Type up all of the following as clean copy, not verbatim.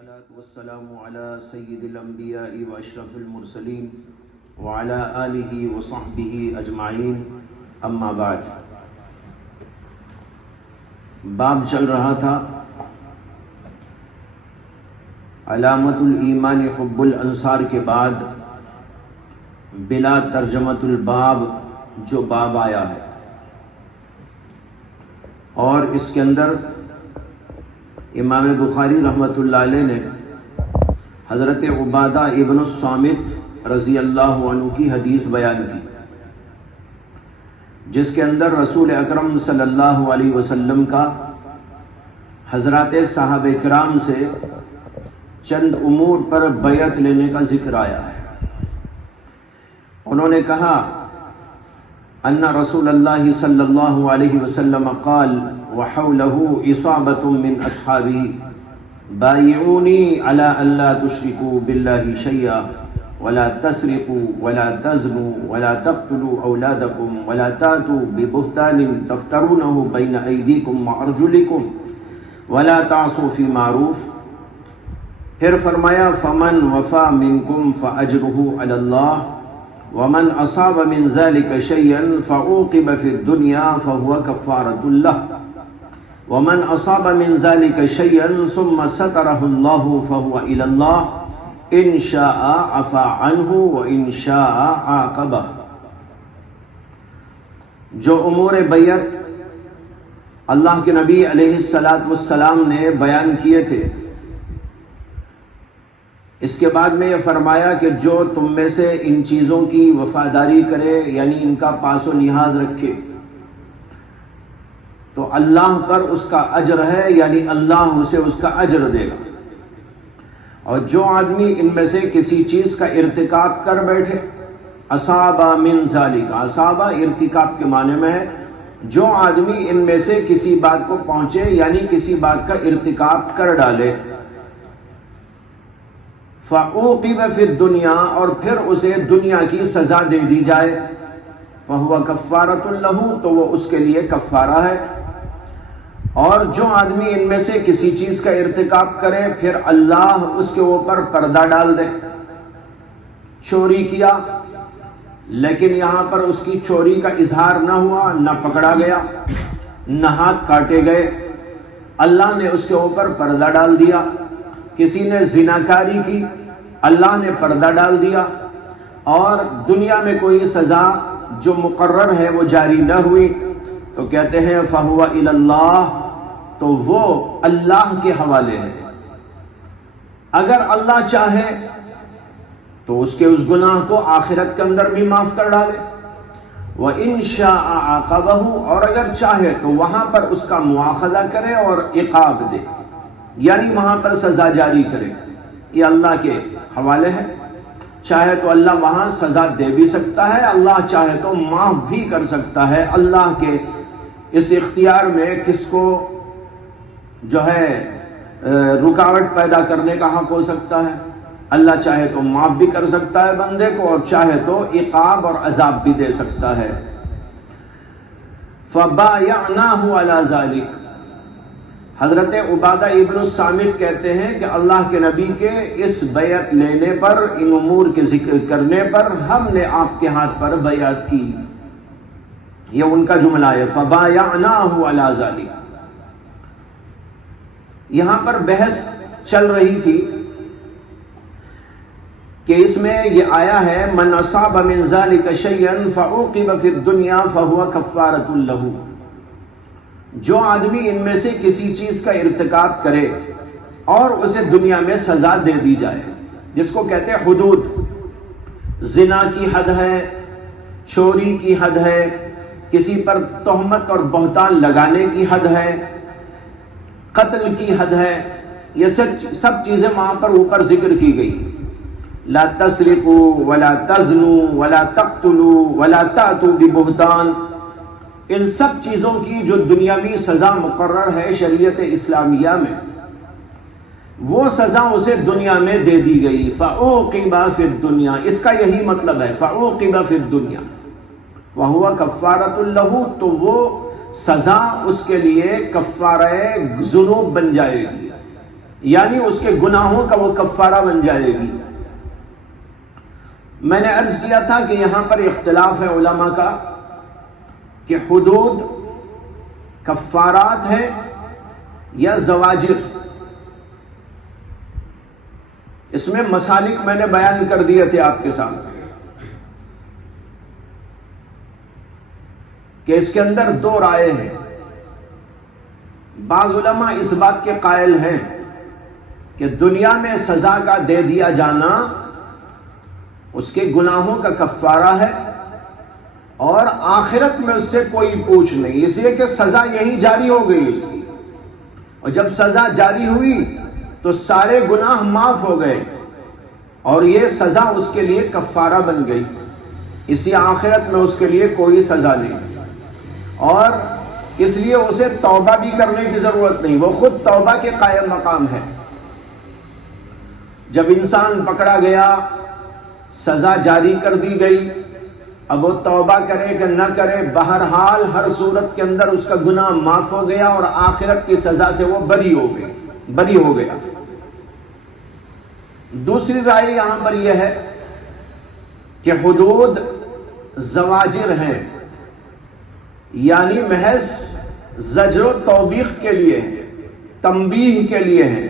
والصلاة والسلام على سيد الأنبياء وأشرف المرسلين وعلى آله وصحبه أجمعين أما بعد. باب چل رہا تھا علامت الایمان حب الانصار کے بعد بلا ترجمۃ الباب جو باب آیا ہے، اور اس کے اندر امام بخاری رحمۃ اللہ علیہ نے حضرت عبادہ ابن الصامت رضی اللہ عنہ کی حدیث بیان کی، جس کے اندر رسول اکرم صلی اللہ علیہ وسلم کا حضرات صحابہ کرام سے چند امور پر بیعت لینے کا ذکر آیا ہے. انہوں نے کہا ان رسول اللہ صلی اللہ علیہ وسلم قال وحوله اصابة من اصحابه بايعوني على ان لا تشركوا بالله شيئا ولا تسرقوا ولا تزنوا ولا تقتلوا اولادكم ولا تاتوا ببهتان تفترونه بين ايديكم وارجلكم ولا تعصوا في معروف. پھر فرمایا فمن وفى منكم فاجره على الله ومن اصاب من ذلك شيئا فعوقب في الدنيا فهو كفارة له ومن اصاب من ذلك شيئا ثم ستره الله فهو الى الله ان شاء عفا عنه وان شاء عاقبه. جو امور بیعت اللہ کے نبی علیہ السلام نے بیان کیے تھے، اس کے بعد میں یہ فرمایا کہ جو تم میں سے ان چیزوں کی وفاداری کرے، یعنی ان کا پاس و لحاظ رکھے، تو اللہ پر اس کا اجر ہے، یعنی اللہ اسے اس کا اجر دے گا. اور جو آدمی ان میں سے کسی چیز کا ارتکاب کر بیٹھے، اصابہ من ذالک، اصابہ ارتکاب کے معنی میں ہے جو آدمی ان میں سے کسی بات کو پہنچے، یعنی کسی بات کا ارتکاب کر ڈالے، فعوقب فی الدنیا، اور پھر اسے دنیا کی سزا دے دی جائے، فہو کفارۃ لہ، تو وہ اس کے لیے کفارہ ہے. اور جو آدمی ان میں سے کسی چیز کا ارتکاب کرے، پھر اللہ اس کے اوپر پردہ ڈال دے. چوری کیا لیکن یہاں پر اس کی چوری کا اظہار نہ ہوا، نہ پکڑا گیا، نہ ہاتھ کاٹے گئے، اللہ نے اس کے اوپر پردہ ڈال دیا. کسی نے زناکاری کی، اللہ نے پردہ ڈال دیا، اور دنیا میں کوئی سزا جو مقرر ہے وہ جاری نہ ہوئی، تو کہتے ہیں فہو الی اللہ، تو وہ اللہ کے حوالے ہے. اگر اللہ چاہے تو اس کے اس گناہ کو آخرت کے اندر بھی معاف کر ڈالے، وَإِن شَاءَ عَاقَبَهُ، اور اگر چاہے تو وہاں پر اس کا مواخذہ کرے اور عقاب دے، یعنی وہاں پر سزا جاری کرے. یہ اللہ کے حوالے ہے. چاہے تو اللہ وہاں سزا دے بھی سکتا ہے، اللہ چاہے تو معاف بھی کر سکتا ہے. اللہ کے اس اختیار میں کس کو جو ہے رکاوٹ پیدا کرنے کا حق ہو سکتا ہے؟ اللہ چاہے تو معاف بھی کر سکتا ہے بندے کو، اور چاہے تو عقاب اور عذاب بھی دے سکتا ہے. فَبَايَعْنَاهُ عَلَى ذَلِكَ، حضرت عبادہ ابن الصامت کہتے ہیں کہ اللہ کے نبی کے اس بیعت لینے پر، ان امور کے ذکر کرنے پر، ہم نے آپ کے ہاتھ پر بیعت کی. یہ ان کا جملہ ہے، فَبَايَعْنَاهُ عَلَى ذَلِكَ. یہاں پر بحث چل رہی تھی کہ اس میں یہ آیا ہے من اصاب من ذلك شيئا فعوقب في الدنيا فهو كفارة له. جو آدمی ان میں سے کسی چیز کا ارتکاب کرے اور اسے دنیا میں سزا دے دی جائے، جس کو کہتے ہیں حدود. زنا کی حد ہے، چوری کی حد ہے، کسی پر تہمت اور بہتان لگانے کی حد ہے، قتل کی حد ہے. یہ سب چیزیں وہاں پر اوپر ذکر کی گئی. لا تسرقوا ولا تزنوا ولا تقتلوا ولا تأتوا ببہتان، ان سب چیزوں کی جو دنیاوی سزا مقرر ہے شریعت اسلامیہ میں، وہ سزا اسے دنیا میں دے دی گئی. فعوقب فی الدنیا، اس کا یہی مطلب ہے، فعوقب فی الدنیا وہو کفارۃ لہ، تو وہ سزا اس کے لیے کفارہ ذنوب بن جائے گی. یعنی اس کے گناہوں کا وہ کفارہ بن جائے گی۔ میں نے عرض کیا تھا کہ یہاں پر اختلاف ہے علماء کا کہ حدود کفارات ہیں یا زواجر۔ اس میں مسالک میں نے بیان کر دیے تھے آپ کے سامنے کہ اس کے اندر دو رائے ہیں۔ بعض علماء اس بات کے قائل ہیں کہ دنیا میں سزا کا دے دیا جانا اس کے گناہوں کا کفارہ ہے، اور آخرت میں اس سے کوئی پوچھ نہیں، اس لیے کہ سزا یہی جاری ہو گئی اس کی، اور جب سزا جاری ہوئی تو سارے گناہ معاف ہو گئے اور یہ سزا اس کے لیے کفارہ بن گئی، اسی آخرت میں اس کے لیے کوئی سزا نہیں، اور اس لیے اسے توبہ بھی کرنے کی ضرورت نہیں، وہ خود توبہ کے قائم مقام ہے۔ جب انسان پکڑا گیا، سزا جاری کر دی گئی، اب وہ توبہ کرے کہ نہ کرے، بہرحال ہر صورت کے اندر اس کا گناہ معاف ہو گیا اور آخرت کی سزا سے وہ بری ہو گیا۔ دوسری رائے یہاں پر یہ ہے کہ حدود زواجر ہیں، یعنی محض زجر و توبیخ کے لیے ہیں، تنبیہ کے لیے ہیں۔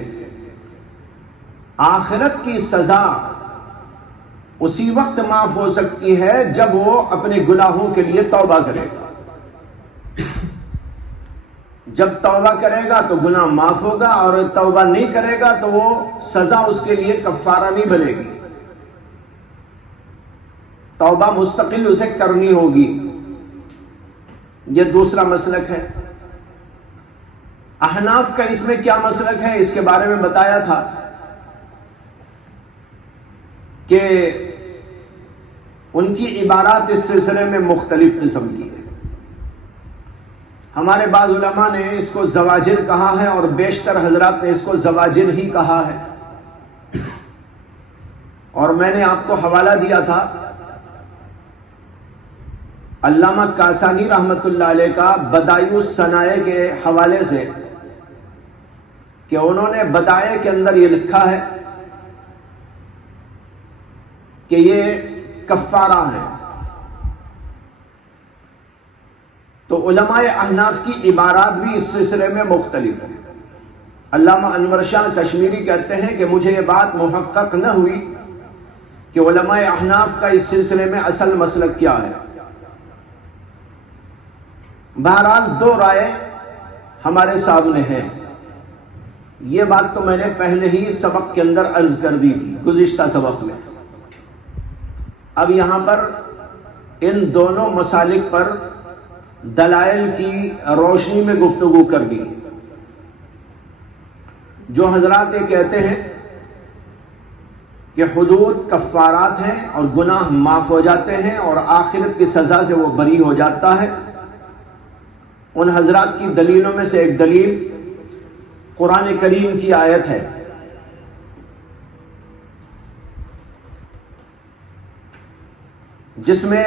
آخرت کی سزا اسی وقت معاف ہو سکتی ہے جب وہ اپنے گناہوں کے لیے توبہ کرے گا۔ جب توبہ کرے گا تو گناہ معاف ہوگا، اور توبہ نہیں کرے گا تو وہ سزا اس کے لیے کفارہ نہیں بنے گی، توبہ مستقل اسے کرنی ہوگی۔ یہ دوسرا مسلک ہے۔ احناف کا اس میں کیا مسلک ہے، اس کے بارے میں بتایا تھا کہ ان کی عبارات اس سلسلے میں مختلف قسم کی ہیں۔ ہمارے بعض علماء نے اس کو زواجر کہا ہے اور بیشتر حضرات نے اس کو زواجر ہی کہا ہے، اور میں نے آپ کو حوالہ دیا تھا علامہ کاسانی رحمت اللہ علیہ کا بدائع الصنائع کے حوالے سے، کہ انہوں نے بدائع کے اندر یہ لکھا ہے کہ یہ کفارہ ہے۔ تو علماء احناف کی عبارات بھی اس سلسلے میں مختلف ہیں۔ علامہ انور شاہ کشمیری کہتے ہیں کہ مجھے یہ بات محقق نہ ہوئی کہ علماء احناف کا اس سلسلے میں اصل مسلک کیا ہے۔ بہرحال دو رائے ہمارے سامنے ہیں۔ یہ بات تو میں نے پہلے ہی سبق کے اندر عرض کر دی تھی، گزشتہ سبق میں۔ اب یہاں پر ان دونوں مسالک پر دلائل کی روشنی میں گفتگو کرنی ہے۔ جو حضرات یہ کہتے ہیں کہ حدود کفارات ہیں اور گناہ معاف ہو جاتے ہیں اور آخرت کی سزا سے وہ بری ہو جاتا ہے، ان حضرات کی دلیلوں میں سے ایک دلیل قرآن کریم کی آیت ہے، جس میں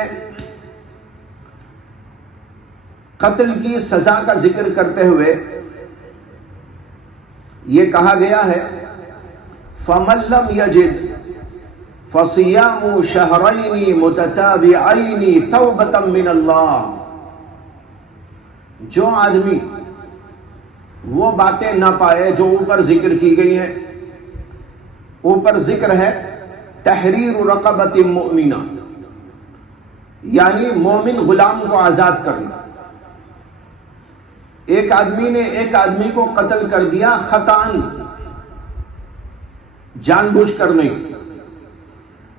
قتل کی سزا کا ذکر کرتے ہوئے یہ کہا گیا ہے فَمَن لَّمْ يَجِدْ فَصِيَامُ شَهْرَيْنِ مُتَتَابِعَيْنِ تَوْبَةً مِّنَ اللَّهِ۔ جو آدمی وہ باتیں نہ پائے جو اوپر ذکر کی گئی ہیں، اوپر ذکر ہے تحریر رقبۃ مؤمنہ، یعنی مومن غلام کو آزاد کرنا۔ ایک آدمی نے ایک آدمی کو قتل کر دیا خطأً، جان بوجھ کر نہیں،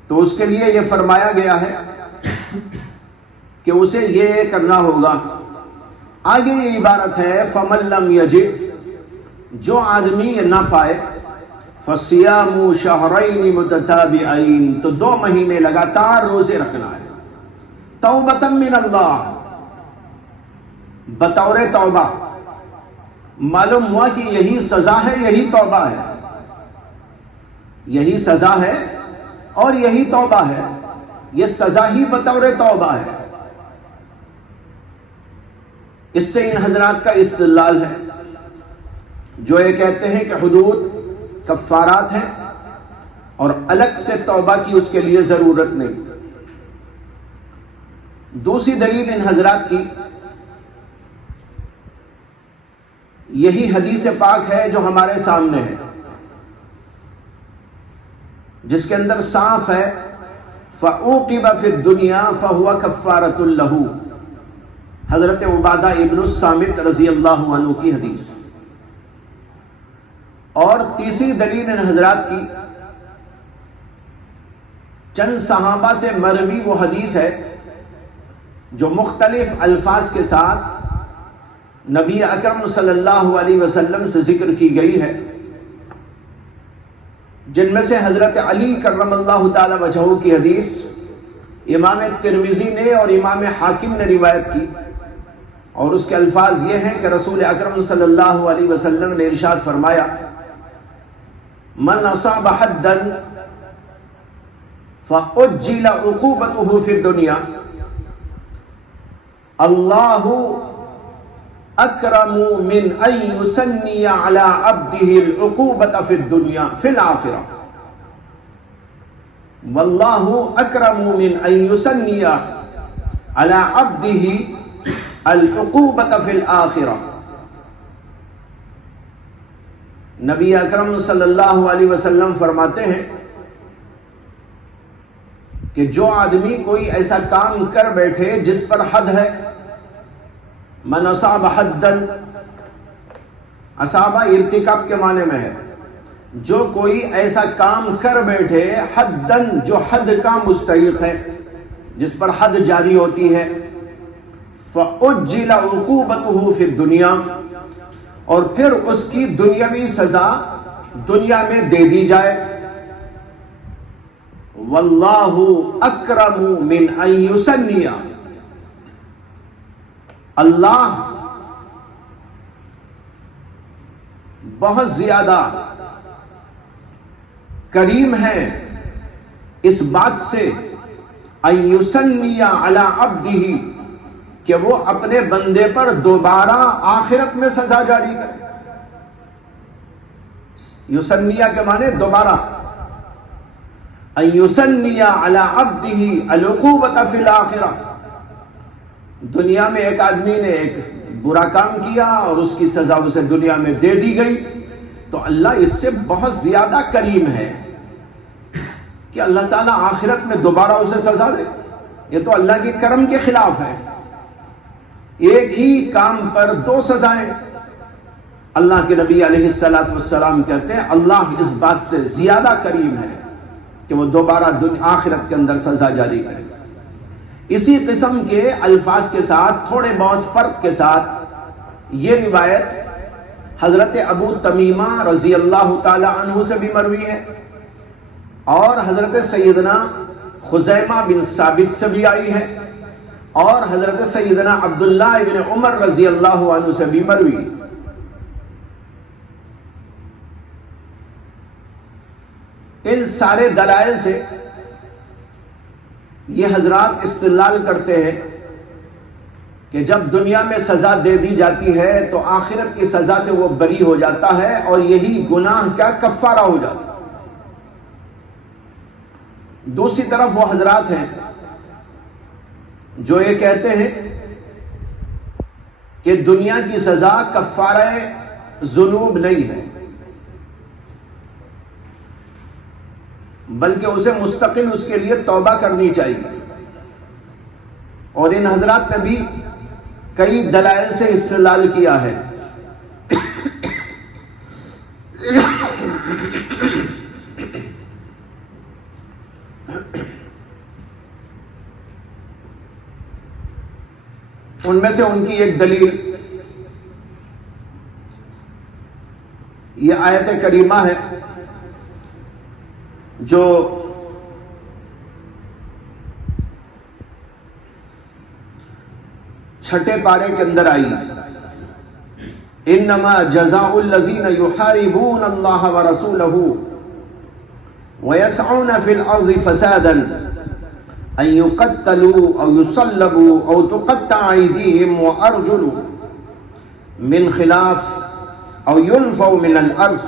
تو اس کے لیے یہ فرمایا گیا ہے کہ اسے یہ کرنا ہوگا۔ آگے یہ عبارت ہے فَمَن لَّمْ يَجِدْ، جو آدمی یہ نہ پائے، فَصِيَامُ شَهْرَيْنِ مُتَتَابِعَيْنِ، تو 2 مہینے لگاتار روزے رکھنا ہے، توبۃ من اللہ، بطور توبہ۔ معلوم ہوا کہ یہی سزا ہے، یہی توبہ ہے، یہی سزا ہے اور یہی توبہ ہے، یہ سزا ہی بطور توبہ ہے۔ اس سے ان حضرات کا استدلال ہے جو یہ کہتے ہیں کہ حدود کفارات ہیں اور الگ سے توبہ کی اس کے لیے ضرورت نہیں۔ دوسری دلیل ان حضرات کی یہی حدیث پاک ہے جو ہمارے سامنے ہے، جس کے اندر صاف ہے فَعُوقِبَ فِي الدُّنْيَا فَهُوَ كَفَّارَةٌ لَهُ، حضرت عبادہ ابن الصامت رضی اللہ عنہ کی حدیث۔ اور تیسری دلیل ان حضرات کی چند صحابہ سے مروی وہ حدیث ہے جو مختلف الفاظ کے ساتھ نبی اکرم صلی اللہ علیہ وسلم سے ذکر کی گئی ہے، جن میں سے حضرت علی کرم اللہ تعالی وجہہ کی حدیث امام ترمذی نے اور امام حاکم نے روایت کی، اور اس کے الفاظ یہ ہیں کہ رسول اکرم صلی اللہ علیہ وسلم نے ارشاد فرمایا من اصاب حدا فاجل عقوبته فی الدنیا اللہ اکرم من ان یثنی علی عبده العقوبۃ فی الدنیا فی الآخرہ، واللہ اکرم من ان یثنی علی عبده العقوبۃ فی الآخرہ۔ نبی اکرم صلی اللہ علیہ وسلم فرماتے ہیں کہ جو آدمی کوئی ایسا کام کر بیٹھے جس پر حد ہے، من اصاب حدا، اصابہ ارتکاب کے معنی میں ہے، جو کوئی ایسا کام کر بیٹھے حدن جو حد کا مستحق ہے، جس پر حد جاری ہوتی ہے، فَأُجِّلَ عُقُوبَتُهُ فِي الدُّنْيَا، اور پھر اس کی دنیاوی سزا دنیا میں دے دی جائے، واللہ اکرم من ان یثنی، اللہ بہت زیادہ کریم ہے اس بات سے ان یثنی علی عبدہ، کہ وہ اپنے بندے پر دوبارہ آخرت میں سزا جاری کرے۔ یثنیہ کے معنی دوبارہ، ان یثنی علی عبدہ العقوبۃ فی الآخرہ، دنیا میں ایک آدمی نے ایک برا کام کیا اور اس کی سزا اسے دنیا میں دے دی گئی، تو اللہ اس سے بہت زیادہ کریم ہے کہ اللہ تعالیٰ آخرت میں دوبارہ اسے سزا دے۔ یہ تو اللہ کے کرم کے خلاف ہے، ایک ہی کام پر دو سزائیں۔ اللہ کے نبی علیہ الصلوۃ والسلام کہتے ہیں اللہ اس بات سے زیادہ کریم ہے کہ وہ دوبارہ آخرت کے اندر سزا جاری کرے۔ اسی قسم کے الفاظ کے ساتھ تھوڑے بہت فرق کے ساتھ یہ روایت حضرت ابو تمیمہ رضی اللہ تعالی عنہ سے بھی مروی ہے، اور حضرت سیدنا خزیمہ بن ثابت سے بھی آئی ہے، اور حضرت سیدنا عبداللہ ابن عمر رضی اللہ عنہ سے بھی مروی۔ ان سارے دلائل سے یہ حضرات استدلال کرتے ہیں کہ جب دنیا میں سزا دے دی جاتی ہے تو آخرت کی سزا سے وہ بری ہو جاتا ہے، اور یہی گناہ کا کفارہ ہو جاتا ہے۔ دوسری طرف وہ حضرات ہیں جو یہ کہتے ہیں کہ دنیا کی سزا کفارہ ذنوب نہیں ہے، بلکہ اسے مستقل اس کے لیے توبہ کرنی چاہیے، اور ان حضرات نے بھی کئی دلائل سے استدلال کیا ہے۔ ان میں سے ان کی ایک دلیل یہ آیت کریمہ ہے جو چھٹے پارے کے اندر آئی، انما جزاء الذین یحاربون اللہ ورسولہ ویسعون فی الارض فسادا ان یقتلوا او یصلبوا او تقطع ایدیہم وارجلهم من خلاف او ينفوا من الارض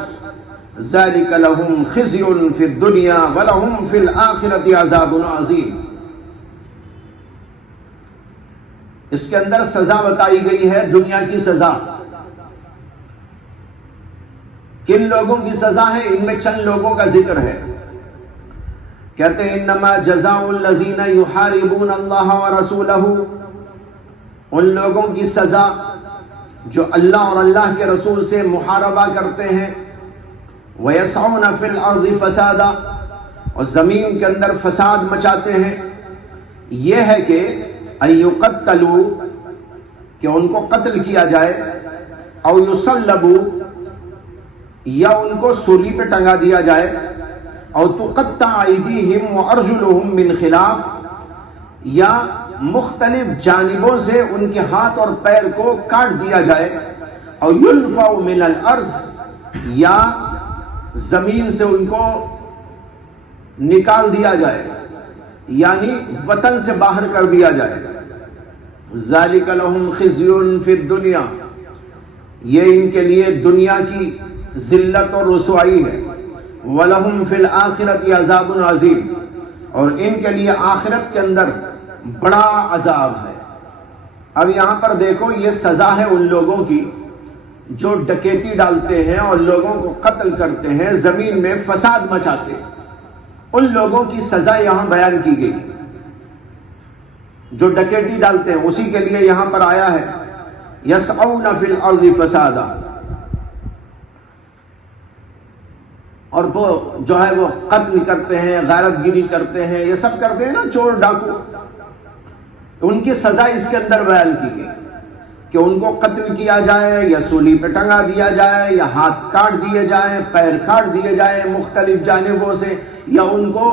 ذالک لہم خزی فی الدنیا ولہم فی الآخرۃ عذاب عظیم۔ اس کے اندر سزا بتائی گئی ہے، دنیا کی سزا۔ کن لوگوں کی سزا ہے؟ ان میں چند لوگوں کا ذکر ہے۔ کہتے ہیں انما جزاء الذین یحاربون اللہ ورسولہ، ان لوگوں کی سزا جو اللہ اور اللہ کے رسول سے محاربہ کرتے ہیں، وَيَسْعُونَ فِي الْأَرْضِ فَسَادًا، اور زمین کے اندر فساد مچاتے ہیں، یہ ہے کہ أَن يُقَتَّلُوا، کہ ان کو قتل کیا جائے، أَوْ يُصَلَّبُوا، یا ان کو سولی پہ ٹنگا دیا جائے، أَوْ تُقَطَّعَ أَيْدِيهِمْ وَأَرْجُلُهُمْ مِنْ خِلَافٍ، یا مختلف جانبوں سے ان کے ہاتھ اور پیر کو کاٹ دیا جائے، أَوْ يُنْفَوْا مِنَ الْأَرْضِ، یا زمین سے ان کو نکال دیا جائے، یعنی وطن سے باہر کر دیا جائے۔ ذالک لہم خزی فی الدنیا، یہ ان کے لیے دنیا کی ذلت اور رسوائی ہے، ولہم فی الآخرۃ عذاب عظیم، اور ان کے لیے آخرت کے اندر بڑا عذاب ہے۔ اب یہاں پر دیکھو، یہ سزا ہے ان لوگوں کی جو ڈکیتی ڈالتے ہیں اور لوگوں کو قتل کرتے ہیں، زمین میں فساد مچاتے ہیں، ان لوگوں کی سزا یہاں بیان کی گئی۔ جو ڈکیتی ڈالتے ہیں اسی کے لیے یہاں پر آیا ہے یسعون فی الارض فسادا، اور وہ جو ہے وہ قتل کرتے ہیں، غارت گیری کرتے ہیں، یہ سب کرتے ہیں نا چور ڈاکو، ان کی سزا اس کے اندر بیان کی گئی کہ ان کو قتل کیا جائے، یا سولی پہ ٹنگا دیا جائے، یا ہاتھ کاٹ دیے جائیں، پیر کاٹ دیے جائیں مختلف جانبوں سے، یا ان کو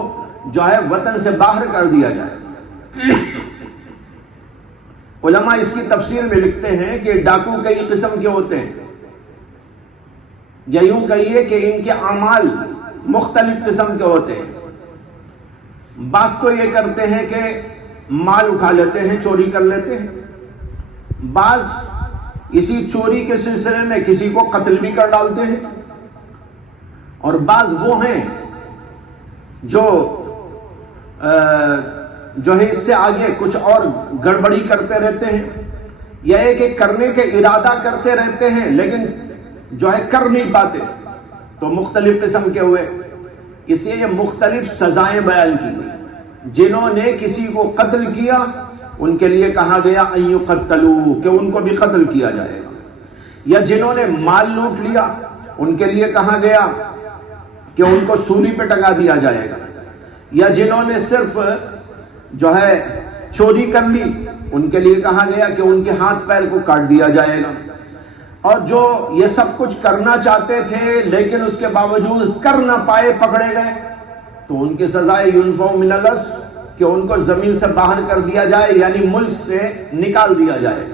جو ہے وطن سے باہر کر دیا جائے۔ علماء اس کی تفسیر میں لکھتے ہیں کہ ڈاکو کئی قسم کے ہوتے ہیں، یا یوں کہیے کہ ان کے اعمال مختلف قسم کے ہوتے ہیں۔ بعض تو یہ کرتے ہیں کہ مال اٹھا لیتے ہیں، چوری کر لیتے ہیں، بعض اسی چوری کے سلسلے میں کسی کو قتل بھی کر ڈالتے ہیں، اور بعض وہ ہیں جو ہے اس سے آگے کچھ اور گڑبڑی کرتے رہتے ہیں، یا ایک ایک کرنے کے ارادہ کرتے رہتے ہیں لیکن جو ہے کر نہیں پاتے، تو مختلف قسم کے ہوئے۔ اس لیے یہ مختلف سزائیں بیان کی گئی۔ جنہوں نے کسی کو قتل کیا ان کے لیے کہا گیا ان یقتلوا، کہ ان کو بھی قتل کیا جائے گا، یا جنہوں نے مال لوٹ لیا ان کے لیے کہا گیا کہ ان کو سولی پہ ٹنگا دیا جائے گا، یا جنہوں نے صرف جو ہے چوری کر لی ان کے لیے کہا گیا کہ ان کے ہاتھ پیر کو کاٹ دیا جائے گا، اور جو یہ سب کچھ کرنا چاہتے تھے لیکن اس کے باوجود کر نہ پائے، پکڑے گئے، تو ان کی سزائے ينفوا من الارض، کہ ان کو زمین سے باہر کر دیا جائے، یعنی ملک سے نکال دیا جائے۔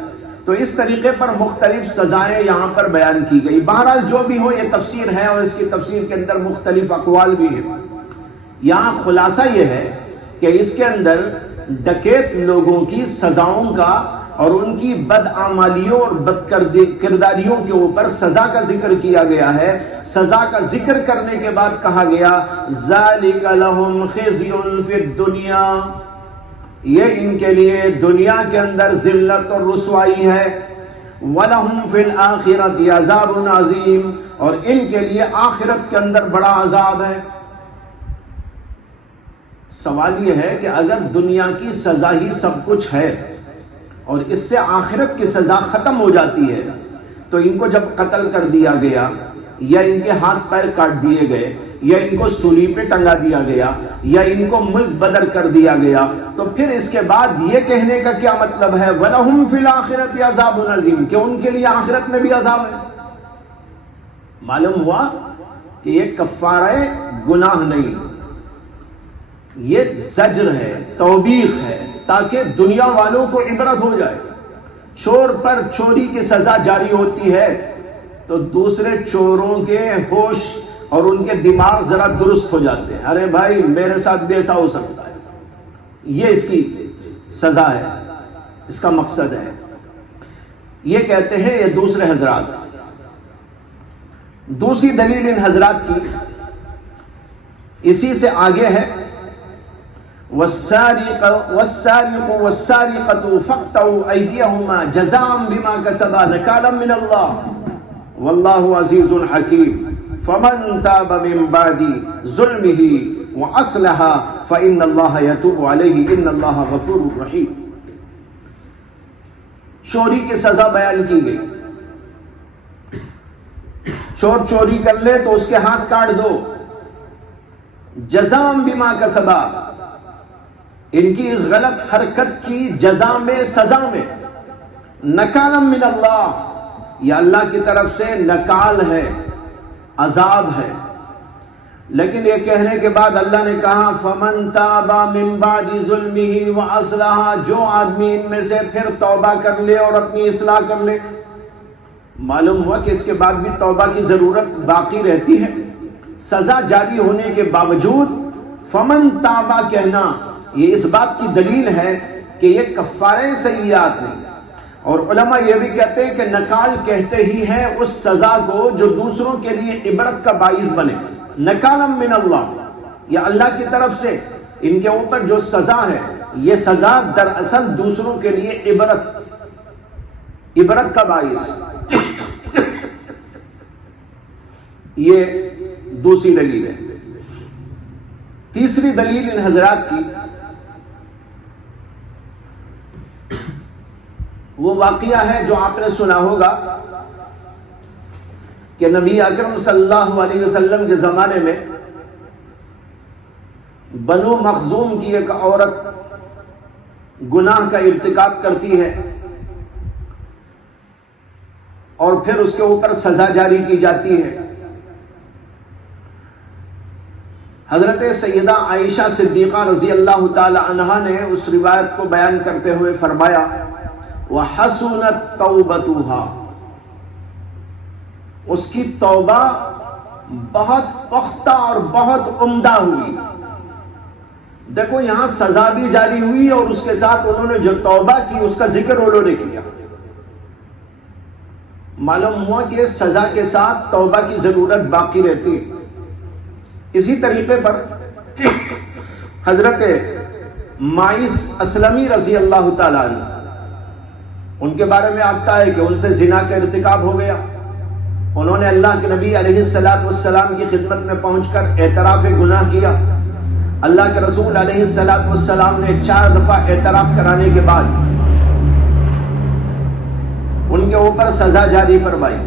تو اس طریقے پر مختلف سزائیں یہاں پر بیان کی گئی۔ بہرحال جو بھی ہو، یہ تفسیر ہے اور اس کی تفسیر کے اندر مختلف اقوال بھی ہیں۔ یہاں خلاصہ یہ ہے کہ اس کے اندر ڈکیت لوگوں کی سزاؤں کا اور ان کی بدعمالیوں اور بد کرداریوں کے اوپر سزا کا ذکر کیا گیا ہے۔ سزا کا ذکر کرنے کے بعد کہا گیا ذالک لہم خزی فی الدنیا، یہ ان کے لیے دنیا کے اندر ذلت اور رسوائی ہے، وَلَهُمْ فِي الْآخِرَةِ عَذَابٌ عَظِيمٌ، اور ان کے لیے آخرت کے اندر بڑا عذاب ہے۔ سوال یہ ہے کہ اگر دنیا کی سزا ہی سب کچھ ہے اور اس سے آخرت کی سزا ختم ہو جاتی ہے، تو ان کو جب قتل کر دیا گیا، یا ان کے ہاتھ پیر کاٹ دیے گئے، یا ان کو سولی پہ ٹنگا دیا گیا، یا ان کو ملک بدر کر دیا گیا، تو پھر اس کے بعد یہ کہنے کا کیا مطلب ہے وَلَهُمْ فِي الْآخِرَةِ عَذَابٌ عَظِيمٌ، کہ ان کے لیے آخرت میں بھی عذاب ہے؟ معلوم ہوا کہ یہ کفارہ گناہ نہیں، یہ زجر ہے، توبیخ ہے، تاکہ دنیا والوں کو عبرت ہو جائے۔ چور پر چوری کی سزا جاری ہوتی ہے تو دوسرے چوروں کے ہوش اور ان کے دماغ ذرا درست ہو جاتے ہیں، ارے بھائی میرے ساتھ بھی ایسا ہو سکتا ہے، یہ اس کی سزا ہے، اس کا مقصد ہے۔ یہ کہتے ہیں یہ دوسرے حضرات۔ دوسری دلیل ان حضرات کی اسی سے آگے ہے، والسارق والسارقة فاقطعوا أيديهما جزاء بما كسبا نكالا من الله والله عزيز حكيم فمن تاب من بعد ظلمه وأصلح فإن الله يتوب عليه إن الله غفور رحيم۔ چوری کی سزا بیان کی گئی، چور چوری کر لے تو اس کے ہاتھ کاٹ دو، جزاء بما کسبا، ان کی اس غلط حرکت کی جزا میں، سزا میں، نکالا من اللہ، یہ اللہ کی طرف سے نکال ہے، عذاب ہے۔ لیکن یہ کہنے کے بعد اللہ نے کہا فمن تاب من بعد ظلمه واصلح، جو آدمی ان میں سے پھر توبہ کر لے اور اپنی اصلاح کر لے۔ معلوم ہوا کہ اس کے بعد بھی توبہ کی ضرورت باقی رہتی ہے، سزا جاری ہونے کے باوجود فمن تابا کہنا یہ اس بات کی دلیل ہے کہ یہ کفارہ سیئات نہیں، اور علماء یہ بھی کہتے ہیں کہ نکال کہتے ہی ہیں اس سزا کو جو دوسروں کے لیے عبرت کا باعث بنے، نکالا من اللہ، یہ اللہ کی طرف سے ان کے اوپر جو سزا ہے، یہ سزا دراصل دوسروں کے لیے عبرت کا باعث۔ یہ دوسری دلیل ہے۔ تیسری دلیل ان حضرات کی وہ واقعہ ہے جو آپ نے سنا ہوگا کہ نبی اکرم صلی اللہ علیہ وسلم کے زمانے میں بنو مخزوم کی ایک عورت گناہ کا ارتکاب کرتی ہے اور پھر اس کے اوپر سزا جاری کی جاتی ہے۔ حضرت سیدہ عائشہ صدیقہ رضی اللہ تعالی عنہا نے اس روایت کو بیان کرتے ہوئے فرمایا وَحَسُنَتْ تَوْبَتُهَا، اس کی توبہ بہت پختہ اور بہت عمدہ ہوئی۔ دیکھو یہاں سزا بھی جاری ہوئی اور اس کے ساتھ انہوں نے جو توبہ کی اس کا ذکر انہوں نے کیا۔ معلوم ہوا کہ سزا کے ساتھ توبہ کی ضرورت باقی رہتی ہے۔ اسی طریقے پر حضرت مائس اسلمی رضی اللہ تعالیٰ عنہ، ان کے بارے میں آتا ہے کہ ان سے زنا کا ارتکاب ہو گیا۔ انہوں نے اللہ کے نبی علیہ الصلوۃ والسلام کی خدمت میں پہنچ کر اعتراف گناہ کیا۔ اللہ کے رسول علیہ الصلوۃ والسلام نے 4 دفعہ اعتراف کرانے کے بعد ان کے اوپر سزا جاری فرمائی۔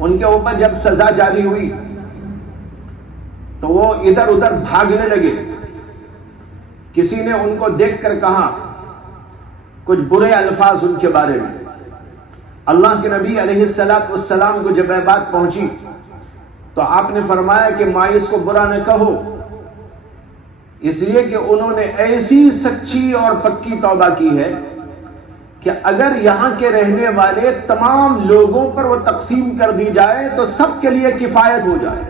ان کے اوپر جب سزا جاری ہوئی تو وہ ادھر ادھر بھاگنے لگے۔ کسی نے ان کو دیکھ کر کہا کچھ برے الفاظ ان کے بارے میں۔ اللہ کے نبی علیہ الصلوۃ والسلام کو جب یہ بات پہنچی تو آپ نے فرمایا کہ مائس کو برا نہ کہو، اس لیے کہ انہوں نے ایسی سچی اور پکی توبہ کی ہے کہ اگر یہاں کے رہنے والے تمام لوگوں پر وہ تقسیم کر دی جائے تو سب کے لیے کفایت ہو جائے۔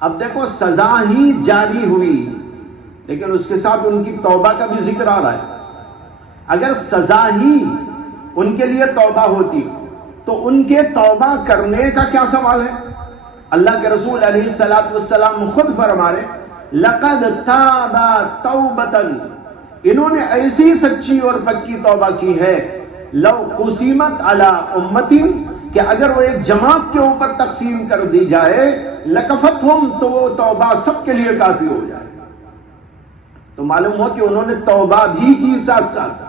اب دیکھو سزا ہی جاری ہوئی لیکن اس کے ساتھ ان کی توبہ کا بھی ذکر آ رہا ہے۔ اگر سزا ہی ان کے لیے توبہ ہوتی تو ان کے توبہ کرنے کا کیا سوال ہے؟ اللہ کے رسول علیہ الصلوۃ والسلام خود فرما رہے لقد تاب توبۃ، انہوں نے ایسی سچی اور پکی توبہ کی ہے لو قسمت علی امتی، کہ اگر وہ ایک جماعت کے اوپر تقسیم کر دی جائے لکفتہم، تو وہ توبہ سب کے لیے کافی ہو جائے۔ تو معلوم ہوا کہ انہوں نے توبہ بھی کی ساتھ ساتھ۔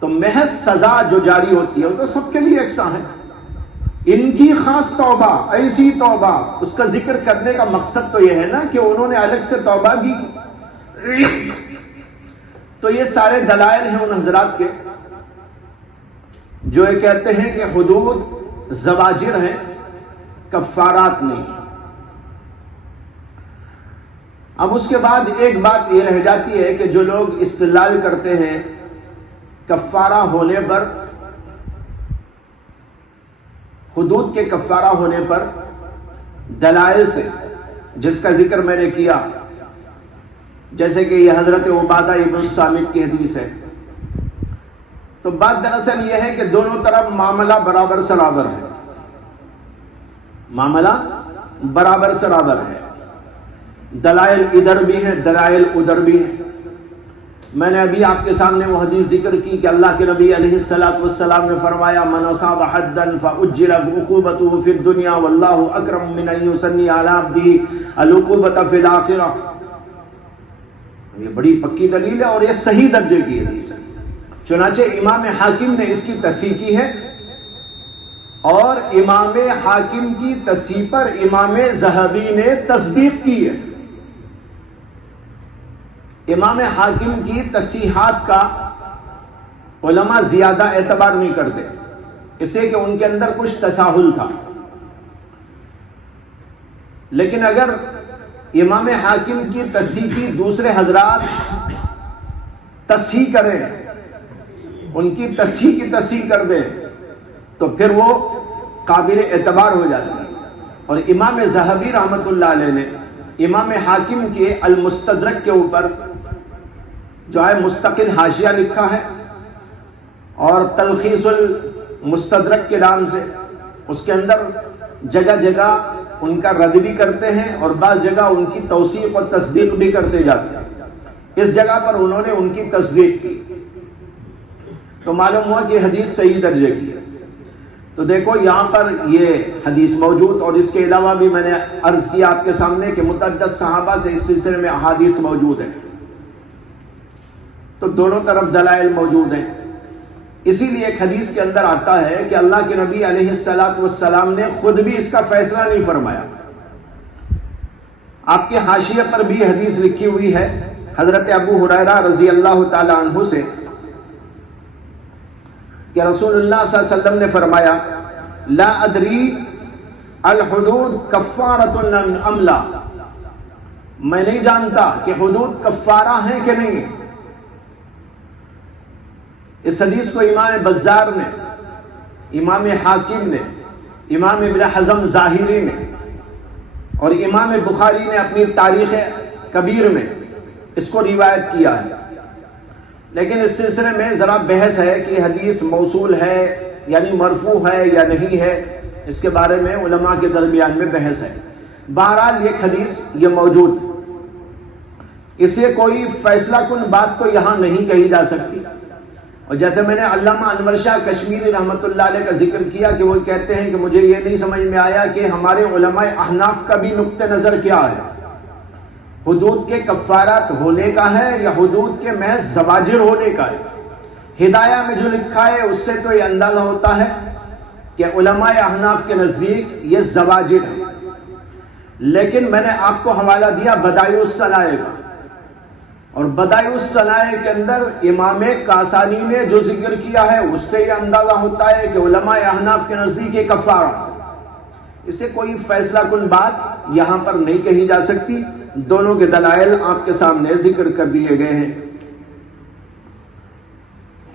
تو محض سزا جو جاری ہوتی ہے وہ تو سب کے لیے یکساں ہے، ان کی خاص توبہ، ایسی توبہ، اس کا ذکر کرنے کا مقصد تو یہ ہے نا کہ انہوں نے الگ سے توبہ بھی کی۔ تو یہ سارے دلائل ہیں ان حضرات کے جو یہ کہتے ہیں کہ حدود زواجر ہیں، کفارات نہیں۔ اب اس کے بعد ایک بات یہ رہ جاتی ہے کہ جو لوگ استدلال کرتے ہیں کفارہ ہونے پر، حدود کے کفارہ ہونے پر دلائل سے، جس کا ذکر میں نے کیا، جیسے کہ یہ حضرت عبادہ ابن الصامت کی حدیث ہے تو بات دراصل یہ ہے کہ دونوں طرف معاملہ برابر سرابر ہے، معاملہ برابر سرابر ہے، دلائل ادھر بھی ہیں، دلائل ادھر بھی ہیں۔ میں نے ابھی آپ کے سامنے وہ حدیث ذکر کی کہ اللہ کے نبی علیہ السلام نے فرمایا من اصاب حدا فاجل عقوبته فی الدنیا واللہ اکرم من ان یثنی علی عبده العقوبۃ فی الاخرہ۔ یہ بڑی پکی دلیل ہے اور یہ صحیح درجے کی حدیث ہے، چنانچہ امام حاکم نے اس کی تصحیح کی ہے، اور امام حاکم کی تصحیح پر امام ذہبی نے تصدیق کی ہے۔ امام حاکم کی تصحیحات کا علماء زیادہ اعتبار نہیں کرتے، اس لیے کہ ان کے اندر کچھ تساہل تھا، لیکن اگر امام حاکم کی تصحیح کی دوسرے حضرات تصحیح کریں، ان کی تصحیح کی تصحیح کر دیں، تو پھر وہ قابل اعتبار ہو جاتی ہے۔ اور امام ذہبی رحمۃ اللہ علیہ نے امام حاکم کے المستدرک کے اوپر جو ہے مستقل حاشیہ لکھا ہے، اور تلخیص المستدرک کے نام سے اس کے اندر جگہ جگہ ان کا رد بھی کرتے ہیں اور بعض جگہ ان کی توثیق اور تصدیق بھی کرتے جاتے ہیں۔ اس جگہ پر انہوں نے ان کی تصدیق کی تو معلوم ہوا کہ حدیث صحیح درجے کی ہے۔ تو دیکھو یہاں پر یہ حدیث موجود، اور اس کے علاوہ بھی میں نے عرض کیا آپ کے سامنے کہ متعدد صحابہ سے اس سلسلے میں احادیث موجود ہیں، تو دونوں طرف دلائل موجود ہیں۔ اسی لیے ایک حدیث کے اندر آتا ہے کہ اللہ کے نبی علیہ السلام نے خود بھی اس کا فیصلہ نہیں فرمایا۔ آپ کے حاشیے پر بھی حدیث لکھی ہوئی ہے حضرت ابو ہریرہ رضی اللہ تعالی عنہ سے کہ رسول اللہ صلی اللہ علیہ وسلم نے فرمایا لا ادری الحدود کفارۃ ام لا، میں نہیں جانتا کہ حدود کفارہ ہیں کہ نہیں۔ اس حدیث کو امام بزار نے، امام حاکم نے، امام ابن حزم ظاہری نے اور امام بخاری نے اپنی تاریخ کبیر میں اس کو روایت کیا ہے، لیکن اس سلسلے میں ذرا بحث ہے کہ حدیث موصول ہے یعنی مرفوع ہے یا نہیں ہے، اس کے بارے میں علماء کے درمیان میں بحث ہے۔ بہرحال یہ حدیث یہ موجود، اسے کوئی فیصلہ کن بات تو یہاں نہیں کہی جا سکتی۔ اور جیسے میں نے علامہ انور شاہ کشمیری رحمۃ اللہ علیہ کا ذکر کیا کہ وہ کہتے ہیں کہ مجھے یہ نہیں سمجھ میں آیا کہ ہمارے علماء احناف کا بھی نقطہ نظر کیا ہے، حدود کے کفارات ہونے کا ہے یا حدود کے محض زواجر ہونے کا ہے۔ ہدایہ میں جو لکھا ہے اس سے تو یہ اندازہ ہوتا ہے کہ علماء احناف کے نزدیک یہ زواجر ہے، لیکن میں نے آپ کو حوالہ دیا بدائع الصنائع کا، اور بدائع الصنائع کے اندر امام کاسانی نے جو ذکر کیا ہے اس سے یہ اندازہ ہوتا ہے کہ علماء احناف کے نزدیک یہ کفارہ، اسے کوئی فیصلہ کن بات یہاں پر نہیں کہی جا سکتی۔ دونوں کے دلائل آپ کے سامنے ذکر کر دیے گئے ہیں۔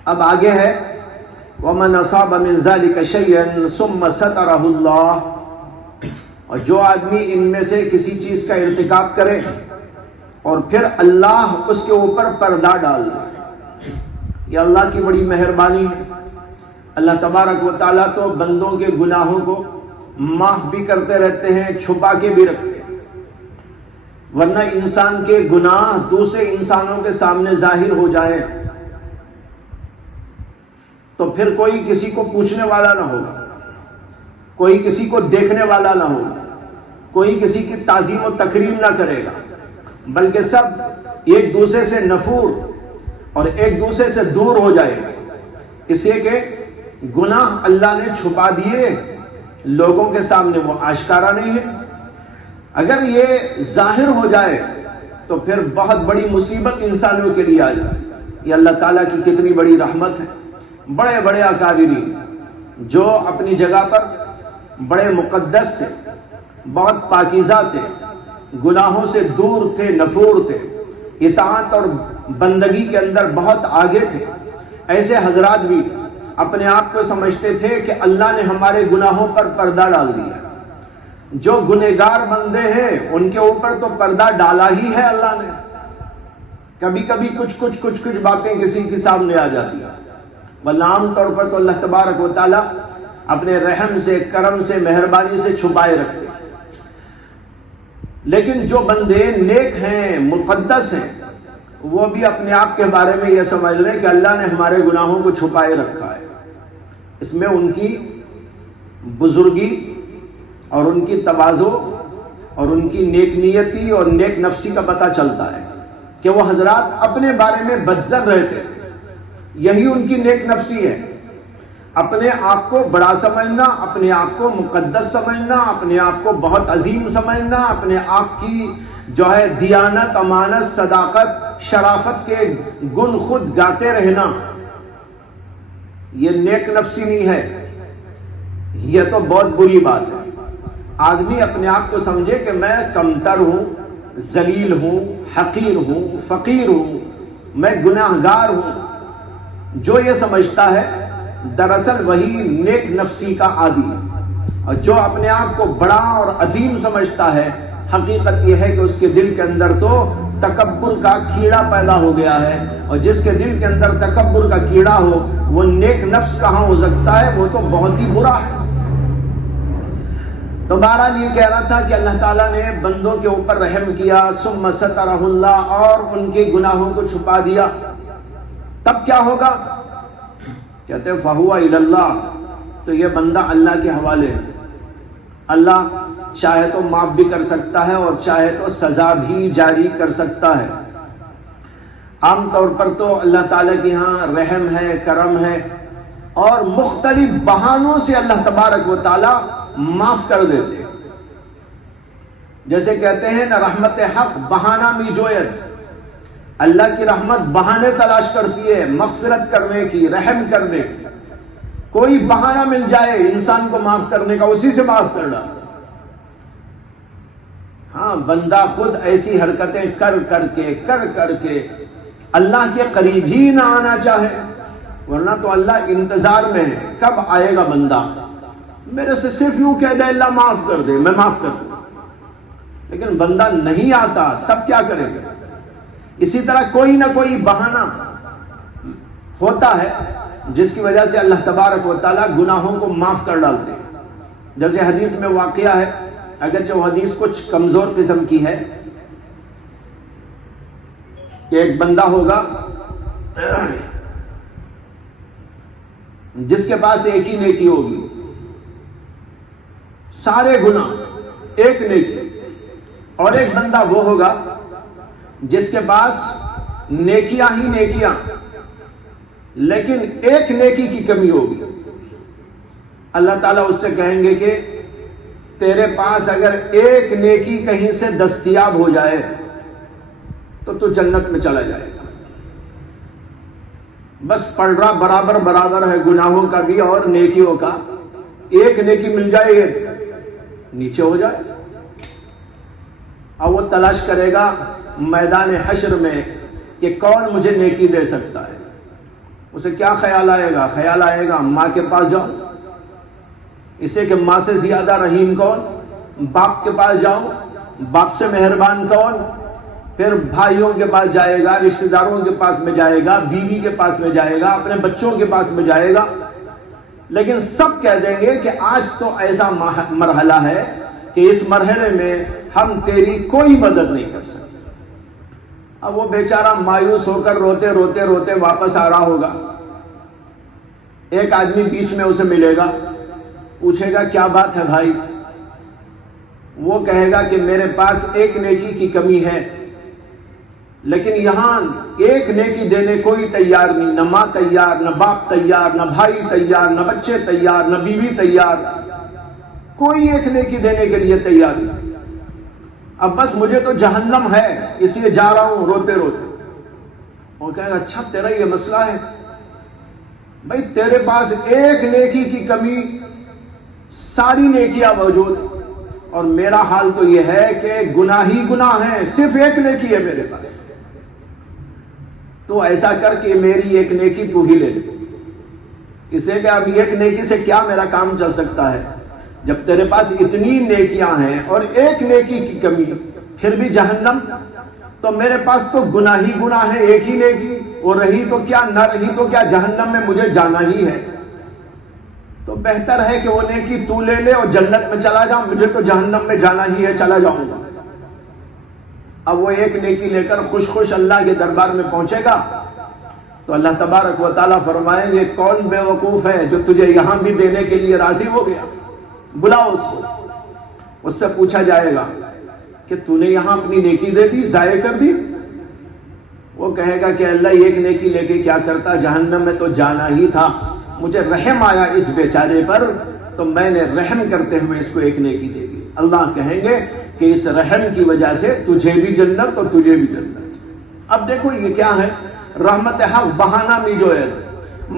اب آگے ہے وَمَنْ أَصَابَ مِنْ ذَلِكَ شَيْئًا ثُمَّ سَتَرَهُ اللَّهُ، اور جو آدمی ان میں سے کسی چیز کا ارتکاب کرے اور پھر اللہ اس کے اوپر پردہ ڈال دے، یہ اللہ کی بڑی مہربانی ہے۔ اللہ تبارک و تعالیٰ تو بندوں کے گناہوں کو معاف بھی کرتے رہتے ہیں، چھپا کے بھی رکھتے ہیں، ورنہ انسان کے گناہ دوسرے انسانوں کے سامنے ظاہر ہو جائے تو پھر کوئی کسی کو پوچھنے والا نہ ہوگا، کوئی کسی کو دیکھنے والا نہ ہوگا، کوئی کسی کی تعظیم و تکریم نہ کرے گا، بلکہ سب ایک دوسرے سے نفور اور ایک دوسرے سے دور ہو جائے گا، اس لیے کہ گناہ اللہ نے چھپا دیے، لوگوں کے سامنے وہ آشکارا نہیں ہے۔ اگر یہ ظاہر ہو جائے تو پھر بہت بڑی مصیبت انسانوں کے لیے آ جائے۔ یہ اللہ تعالیٰ کی کتنی بڑی رحمت ہے۔ بڑے بڑے اکابرین جو اپنی جگہ پر بڑے مقدس تھے، بہت پاکیزہ تھے، گناہوں سے دور تھے، نفور تھے، اطاعت اور بندگی کے اندر بہت آگے تھے، ایسے حضرات بھی اپنے آپ کو سمجھتے تھے کہ اللہ نے ہمارے گناہوں پر پردہ ڈال دیا۔ جو گنہگار بندے ہیں ان کے اوپر تو پردہ ڈالا ہی ہے اللہ نے، کبھی کبھی کچھ باتیں کسی کے سامنے آ جاتی ہیں، ورنہ عام طور پر تو اللہ تبارک و تعالیٰ اپنے رحم سے، کرم سے، مہربانی سے چھپائے رکھتے ہیں، لیکن جو بندے نیک ہیں، مقدس ہیں، وہ بھی اپنے آپ کے بارے میں یہ سمجھ لیں کہ اللہ نے ہمارے گناہوں کو چھپائے رکھا ہے۔ اس میں ان کی بزرگی اور ان کی تواضع اور ان کی نیک نیتی اور نیک نفسی کا پتہ چلتا ہے کہ وہ حضرات اپنے بارے میں بدظن رہتے، یہی ان کی نیک نفسی ہے۔ اپنے آپ کو بڑا سمجھنا، اپنے آپ کو مقدس سمجھنا، اپنے آپ کو بہت عظیم سمجھنا، اپنے آپ کی جو ہے دیانت، امانت، صداقت، شرافت کے گن خود گاتے رہنا، یہ نیک نفسی نہیں ہے، یہ تو بہت بری بات ہے۔ آدمی اپنے آپ کو سمجھے کہ میں کمتر ہوں، ذلیل ہوں، حقیر ہوں، فقیر ہوں، میں گناہگار ہوں، جو یہ سمجھتا ہے دراصل وہی نیک نفسی کا عادی ہے، اور جو اپنے آپ کو بڑا اور عظیم سمجھتا ہے، حقیقت یہ ہے کہ اس کے دل کے اندر تو تکبر کا کیڑا پیدا ہو گیا ہے، اور جس کے دل کے اندر تکبر کا کیڑا ہو وہ نیک نفس کہاں ہو سکتا ہے، وہ تو بہت ہی برا ہے۔ تو بہرحال یہ کہہ رہا تھا کہ اللہ تعالیٰ نے بندوں کے اوپر رحم کیا، ثم سترہ اللہ، اور ان کے گناہوں کو چھپا دیا، تب کیا ہوگا؟ کہتے ہیں فہو الی اللہ، تو یہ بندہ اللہ کے حوالے ہے۔ اللہ چاہے تو معاف بھی کر سکتا ہے اور چاہے تو سزا بھی جاری کر سکتا ہے۔ عام طور پر تو اللہ تعالیٰ کے ہاں رحم ہے، کرم ہے، اور مختلف بہانوں سے اللہ تبارک و تعالیٰ معاف کر دیتے، جیسے کہتے ہیں نا رحمت حق بہانہ می جویت، اللہ کی رحمت بہانے تلاش کرتی ہے مغفرت کرنے کی، رحم کرنے کی، کوئی بہانہ مل جائے انسان کو معاف کرنے کا اسی سے معاف کر ڈالتا۔ ہاں بندہ خود ایسی حرکتیں کر کر کے اللہ کے قریب ہی نہ آنا چاہے، ورنہ تو اللہ انتظار میں ہے کب آئے گا بندہ، میرے سے صرف یوں کہہ دے اللہ معاف کر دے، میں معاف کر دوں، لیکن بندہ نہیں آتا تب کیا کرے گا؟ اسی طرح کوئی نہ کوئی بہانہ ہوتا ہے جس کی وجہ سے اللہ تبارک و تعالیٰ گناہوں کو معاف کر ڈالتے ہیں۔ جیسے حدیث میں واقعہ ہے، اگرچہ وہ حدیث کچھ کمزور قسم کی ہے، کہ ایک بندہ ہوگا جس کے پاس ایک ہی نیکی ہوگی، سارے گناہ ایک نیکی، اور ایک بندہ وہ ہوگا جس کے پاس نیکیاں ہی نیکیاں لیکن ایک نیکی کی کمی ہوگی۔ اللہ تعالیٰ اس سے کہیں گے کہ تیرے پاس اگر ایک نیکی کہیں سے دستیاب ہو جائے تو تو جنت میں چلا جائے گا، بس پلڑا برابر برابر ہے گناہوں کا بھی اور نیکیوں کا، ایک نیکی مل جائے گی نیچے ہو جائے، اور وہ تلاش کرے گا میدان حشر میں کہ کون مجھے نیکی دے سکتا ہے۔ اسے کیا خیال آئے گا؟ خیال آئے گا ماں کے پاس جاؤں، اسے کہ ماں سے زیادہ رحیم کون؟ باپ کے پاس جاؤں، باپ سے مہربان کون؟ پھر بھائیوں کے پاس جائے گا، رشتہ داروں کے پاس میں جائے گا، بیوی کے پاس میں جائے گا، اپنے بچوں کے پاس میں جائے گا، لیکن سب کہہ دیں گے کہ آج تو ایسا مرحلہ ہے کہ اس مرحلے میں ہم تیری کوئی مدد نہیں کر سکتے۔ اب وہ بیچارہ مایوس ہو کر روتے روتے روتے واپس آ رہا ہوگا، ایک آدمی بیچ میں اسے ملے گا، پوچھے گا کیا بات ہے بھائی؟ وہ کہے گا کہ میرے پاس ایک نیکی کی کمی ہے، لیکن یہاں ایک نیکی دینے کوئی تیار نہیں، نہ ماں تیار، نہ باپ تیار، نہ بھائی تیار، نہ بچے تیار، نہ بیوی تیار، کوئی ایک نیکی دینے کے لیے تیار نہیں۔ اب بس مجھے تو جہنم ہے اس لیے جا رہا ہوں روتے روتے۔ وہ کہے گا اچھا تیرا یہ مسئلہ ہے بھائی، تیرے پاس ایک نیکی کی کمی، ساری نیکیاں موجود، اور میرا حال تو یہ ہے کہ گناہ ہی گناہ ہیں، صرف ایک نیکی ہے میرے پاس، تو ایسا کر کے میری ایک نیکی تو ہی لے لے۔ اسے کہ اب ایک نیکی سے کیا میرا کام چل سکتا ہے، جب تیرے پاس اتنی نیکیاں ہیں اور ایک نیکی کی کمی، پھر بھی جہنم، تو میرے پاس تو گناہ ہی گناہ ہے، ایک ہی نیکی، وہ رہی تو کیا نہ رہی تو کیا، جہنم میں مجھے جانا ہی ہے، تو بہتر ہے کہ وہ نیکی تو لے لے اور جنت میں چلا جا، مجھے تو جہنم میں جانا ہی ہے، چلا جاؤں گا۔ اب وہ ایک نیکی لے کر خوش خوش اللہ کے دربار میں پہنچے گا تو اللہ تبارک و تعالیٰ فرمائیں گے کون بے وقوف ہے جو تجھے یہاں بھی دینے کے لیے راضی ہو گیا، بلاؤ اس کو۔ اس سے پوچھا جائے گا کہ تو نے یہاں اپنی نیکی دے دی، ضائع کر دی؟ وہ کہے گا کہ اللہ ایک نیکی لے کے کیا کرتا، جہنم میں تو جانا ہی تھا، مجھے رحم آیا اس بیچارے پر تو میں نے رحم کرتے ہوئے اس کو ایک نیکی دے دی۔ اللہ کہیں گے کہ اس رحم کی وجہ سے تجھے بھی جنت اور تجھے بھی جنت۔ اب دیکھو یہ کیا ہے، رحمت حق بہانہ میں جو ہے،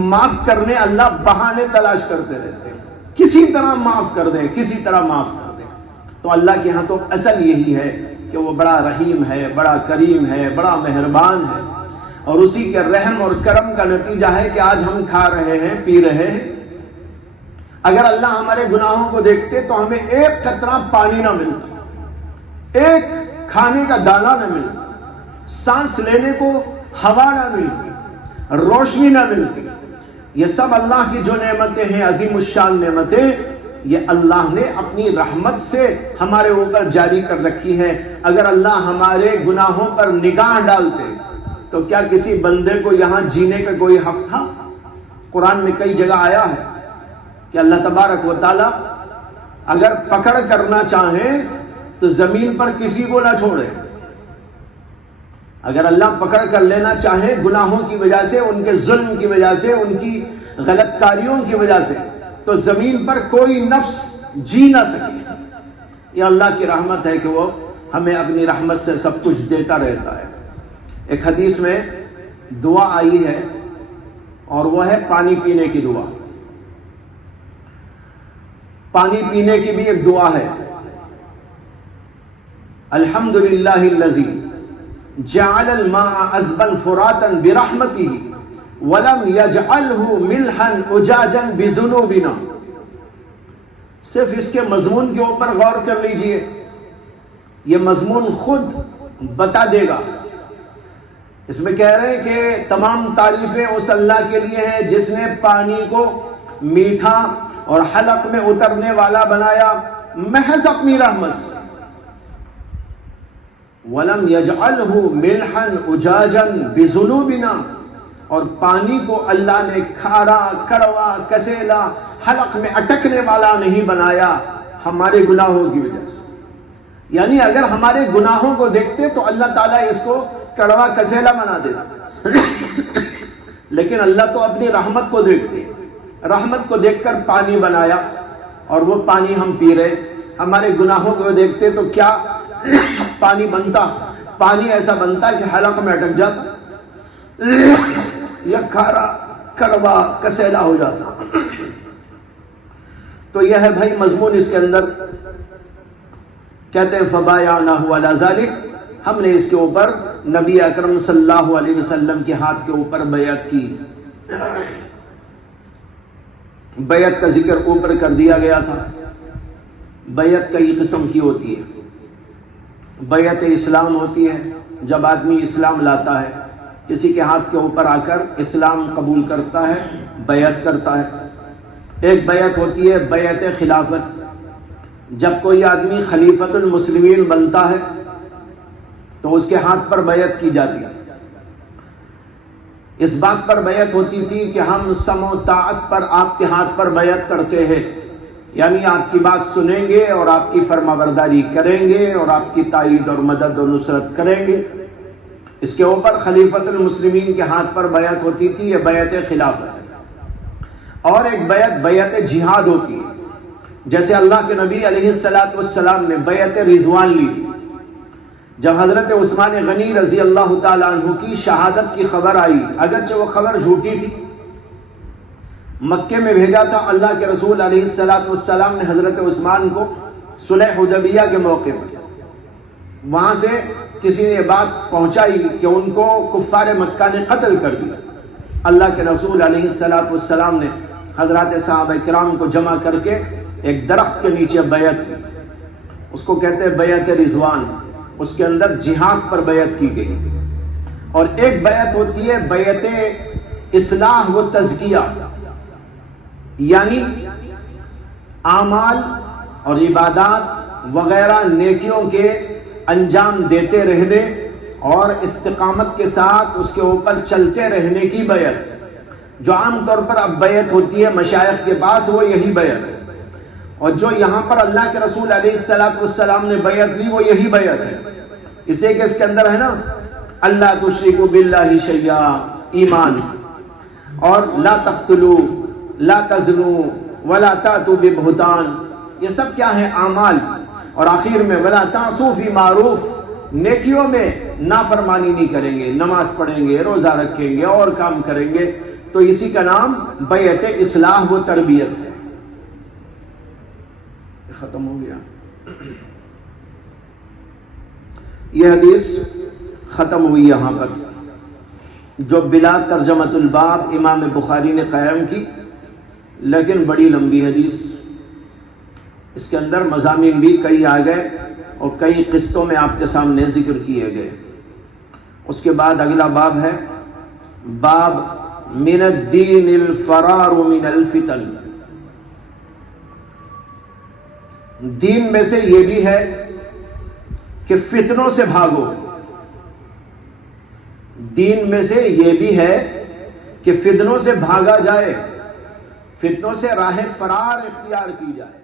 معاف کرنے اللہ بہانے تلاش کرتے رہتے ہیں، کسی طرح معاف کر دیں، کسی طرح معاف کر دیں۔ تو اللہ کے ہاں تو اصل یہی ہے کہ وہ بڑا رحیم ہے، بڑا کریم ہے، بڑا مہربان ہے، اور اسی کے رحم اور کرم کا نتیجہ ہے کہ آج ہم کھا رہے ہیں، پی رہے ہیں۔ اگر اللہ ہمارے گناہوں کو دیکھتے تو ہمیں ایک قطرہ پانی نہ ملتا، ایک کھانے کا دانہ نہ ملتا، سانس لینے کو ہوا نہ ملتی، روشنی نہ ملتی۔ یہ سب اللہ کی جو نعمتیں ہیں، عظیم الشان نعمتیں، یہ اللہ نے اپنی رحمت سے ہمارے اوپر جاری کر رکھی ہے۔ اگر اللہ ہمارے گناہوں پر نگاہ ڈالتے تو کیا کسی بندے کو یہاں جینے کا کوئی حق تھا؟ قرآن میں کئی جگہ آیا ہے کہ اللہ تبارک و تعالیٰ اگر پکڑ کرنا چاہیں تو زمین پر کسی کو نہ چھوڑے۔ اگر اللہ پکڑ کر لینا چاہے گناہوں کی وجہ سے، ان کے ظلم کی وجہ سے، ان کی غلط کاریوں کی وجہ سے، تو زمین پر کوئی نفس جی نہ سکے۔ یہ اللہ کی رحمت ہے کہ وہ ہمیں اپنی رحمت سے سب کچھ دیتا رہتا ہے۔ ایک حدیث میں دعا آئی ہے اور وہ ہے پانی پینے کی دعا۔ پانی پینے کی بھی ایک دعا ہے، الحمدللہ الذی جعل الماء عذبا فراتا برحمته ولم يجعله ملحا اجاجا بذنوبنا۔ صرف اس کے مضمون کے اوپر غور کر لیجئے، یہ مضمون خود بتا دے گا۔ اس میں کہہ رہے ہیں کہ تمام تعریفیں اس اللہ کے لیے ہیں جس نے پانی کو میٹھا اور حلق میں اترنے والا بنایا محض اپنی رحمت سے۔ وَلَمْ يَجْعَلْهُ مِلْحًا أُجَاجًا بِذُنُوبِنَا، اور پانی کو اللہ نے کھارا، کڑوا، کسیلا، حلق میں اٹکنے والا نہیں بنایا ہمارے گناہوں کی وجہ سے۔ یعنی اگر ہمارے گناہوں کو دیکھتے تو اللہ تعالیٰ اس کو کڑوا کسیلا بنا دیتا، لیکن اللہ تو اپنی رحمت کو دیکھتے، رحمت کو دیکھ کر پانی بنایا اور وہ پانی ہم پی رہے۔ ہمارے گناہوں کو دیکھتے تو کیا پانی بنتا؟ پانی ایسا بنتا کہ حلق میں اٹک جاتا یا کھارا، کڑوا، کسیلا ہو جاتا۔ تو یہ ہے بھائی مضمون اس کے اندر، کہتے ہیں فبایعناہ علی ذلک، ہم نے اس کے اوپر نبی اکرم صلی اللہ علیہ وسلم کے ہاتھ کے اوپر بیعت کی۔ بیعت کا ذکر اوپر کر دیا گیا تھا۔ بیعت کئی قسم کی ہوتی ہے۔ بیعت اسلام ہوتی ہے، جب آدمی اسلام لاتا ہے، کسی کے ہاتھ کے اوپر آ کر اسلام قبول کرتا ہے، بیعت کرتا ہے۔ ایک بیعت ہوتی ہے بیعت خلافت، جب کوئی آدمی خلیفۃ المسلمین بنتا ہے تو اس کے ہاتھ پر بیعت کی جاتی ہے۔ اس بات پر بیعت ہوتی تھی کہ ہم سمع و طاعت پر آپ کے ہاتھ پر بیعت کرتے ہیں، یعنی آپ کی بات سنیں گے اور آپ کی فرما برداری کریں گے اور آپ کی تائید اور مدد و نصرت کریں گے۔ اس کے اوپر خلیفۃ المسلمین کے ہاتھ پر بیعت ہوتی تھی، یہ بیعت خلافت۔ اور ایک بیعت بیعت جہاد ہوتی ہے، جیسے اللہ کے نبی علیہ الصلوۃ والسلام نے بیعت رضوان لی تھی۔ جب حضرت عثمان غنی رضی اللہ تعالیٰ عنہ کی شہادت کی خبر آئی، اگرچہ وہ خبر جھوٹی تھی، مکے میں بھیجا تھا اللہ کے رسول علیہ الصلوۃ والسلام نے حضرت عثمان کو صلح حدیبیہ کے موقع پر، وہاں سے کسی نے بات پہنچائی کہ ان کو کفار مکہ نے قتل کر دیا۔ اللہ کے رسول علیہ الصلوۃ والسلام نے حضرات صحابہ کرام کو جمع کر کے ایک درخت کے نیچے بیعت کی، اس کو کہتے ہیں بیعت رضوان۔ اس کے اندر جہاد پر بیعت کی گئی تھی، اور ایک بیعت ہوتی ہے بیعت اصلاح و تزکیہ، یعنی اعمال اور عبادات وغیرہ نیکیوں کے انجام دیتے رہنے اور استقامت کے ساتھ اس کے اوپر چلتے رہنے کی بیعت، جو عام طور پر اب بیعت ہوتی ہے مشائخ کے پاس، وہ یہی بیعت ہے، اور جو یہاں پر اللہ کے رسول علیہ السلام نے بیعت لی وہ یہی بیعت ہے، اسے کہ اس کے اندر ہے نا اللہ تشرکوا باللہ شیئا، ایمان، اور لا تقتلوا، لا تزنوا، ولا تأتوا ببہتان، یہ سب کیا ہے؟ اعمال، اور آخر میں ولا تعصوا فی معروف، نیکیوں میں نافرمانی نہیں کریں گے، نماز پڑھیں گے، روزہ رکھیں گے اور کام کریں گے، تو اسی کا نام بیعت اصلاح و تربیت ہے۔ ختم ہو گیا، یہ حدیث ختم ہوئی یہاں پر، جو بلا ترجمۃ الباب امام بخاری نے قائم کی، لیکن بڑی لمبی حدیث، اس کے اندر مضامین بھی کئی آ گئے اور کئی قسطوں میں آپ کے سامنے ذکر کیے گئے۔ اس کے بعد اگلا باب ہے باب من الدین الفرار من الفتن، دین میں سے یہ بھی ہے کہ فتنوں سے بھاگو، دین میں سے یہ بھی ہے کہ فتنوں سے بھاگا جائے، فتنوں سے راہ فرار اختیار کی جائے۔